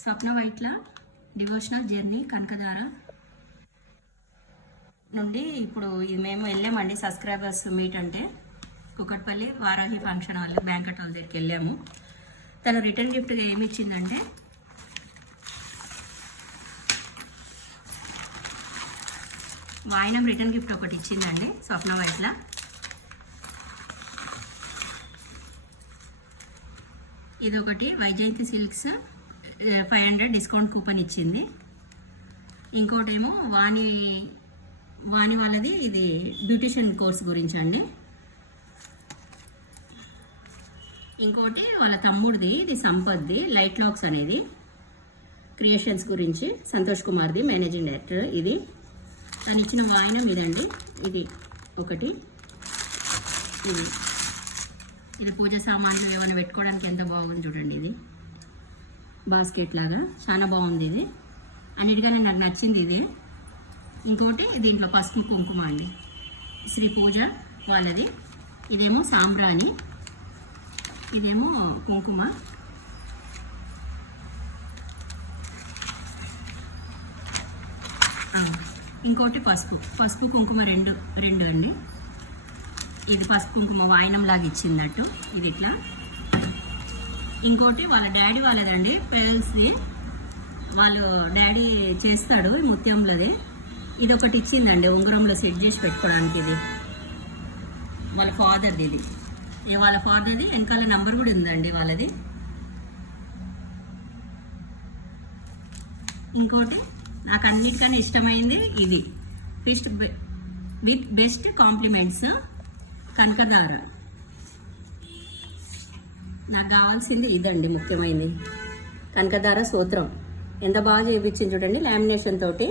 స్వప్న Vaitla devotional journey Kanakadhara నుండి ఇప్పుడు మేము వెళ్ళామండి సబ్స్క్రైబర్స్ మీట్ అంటే Kukatpally Varahi function hall banquet hall దగ్గరికి వెళ్ళాము. తను రిటర్న్ గిఫ్ట్గా ఏమి ఇచ్చిందంటే వాయినం రిటర్న్ గిఫ్ట్ ఒకటి ఇచ్చిందండి స్వప్న వైట్ల. ఇది ఒకటి వైజయంతి సిల్క్స్ 500 డిస్కౌంట్ కూపన్ ఇచ్చింది. ఇంకోటేమో వాణి వాళ్ళది ఇది బ్యూటిషియన్ కోర్స్ గురించి అండి. ఇంకోటి వాళ్ళ తమ్ముడిది ఇది సంపత్ది లైట్ లాక్స్ అనేది క్రియేషన్స్ గురించి సంతోష్ కుమార్ది మేనేజింగ్ డైరెక్టర్. ఇది తను ఇచ్చిన వాయినం ఇదండి. ఇది ఒకటి ఇది పూజ సామాన్లు ఏమైనా పెట్టుకోవడానికి ఎంత బాగుంది చూడండి. ఇది బాస్కెట్ లాగా చాలా బాగుంది. ఇది అన్నిటికన్నా నాకు నచ్చింది ఇది. ఇంకోటి దీంట్లో పసుపు కుంకుమ అండి శ్రీ పూజ వాళ్ళది. ఇదేమో సాంబ్రాణి, ఇదేమో కుంకుమ. ఇంకోటి పసుపు కుంకుమ రెండు అండి. ఇది పసుపు కుంకుమ వాయినం లాగా ఇచ్చిందట్టు ఇది ఇట్లా. ఇంకోటి వాళ్ళ డాడీ వాళ్ళదండి పెల్స్ది, వాళ్ళు డాడీ చేస్తాడు ముత్యంలోది. ఇది ఒకటి ఇచ్చిందండి ఉంగరంలో సెట్ చేసి పెట్టుకోవడానికి. ఇది వాళ్ళ ఫాదర్ది. ఇది వాళ్ళ ఫాదర్ది వెనకాల నంబర్ కూడా ఉందండి వాళ్ళది. ఇంకోటి నాకు అన్నిటికన్నా ఇష్టమైంది ఇది feast with best compliments Kanakadhara. నాకు కావాల్సింది ఇదండి ముఖ్యమైనది కనకధార సూత్రం. ఎంత బాగా చేయించింది చూడండి లామినేషన్ తోటి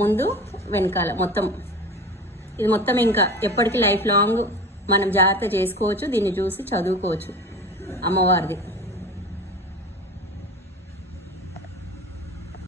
ముందు వెనకాల మొత్తం. ఇది మొత్తం ఇంకా ఎప్పటికీ లైఫ్ లాంగ్ మనం జాగ్రత్త చేసుకోవచ్చు. దీన్ని చూసి చదువుకోవచ్చు అమ్మవారిది.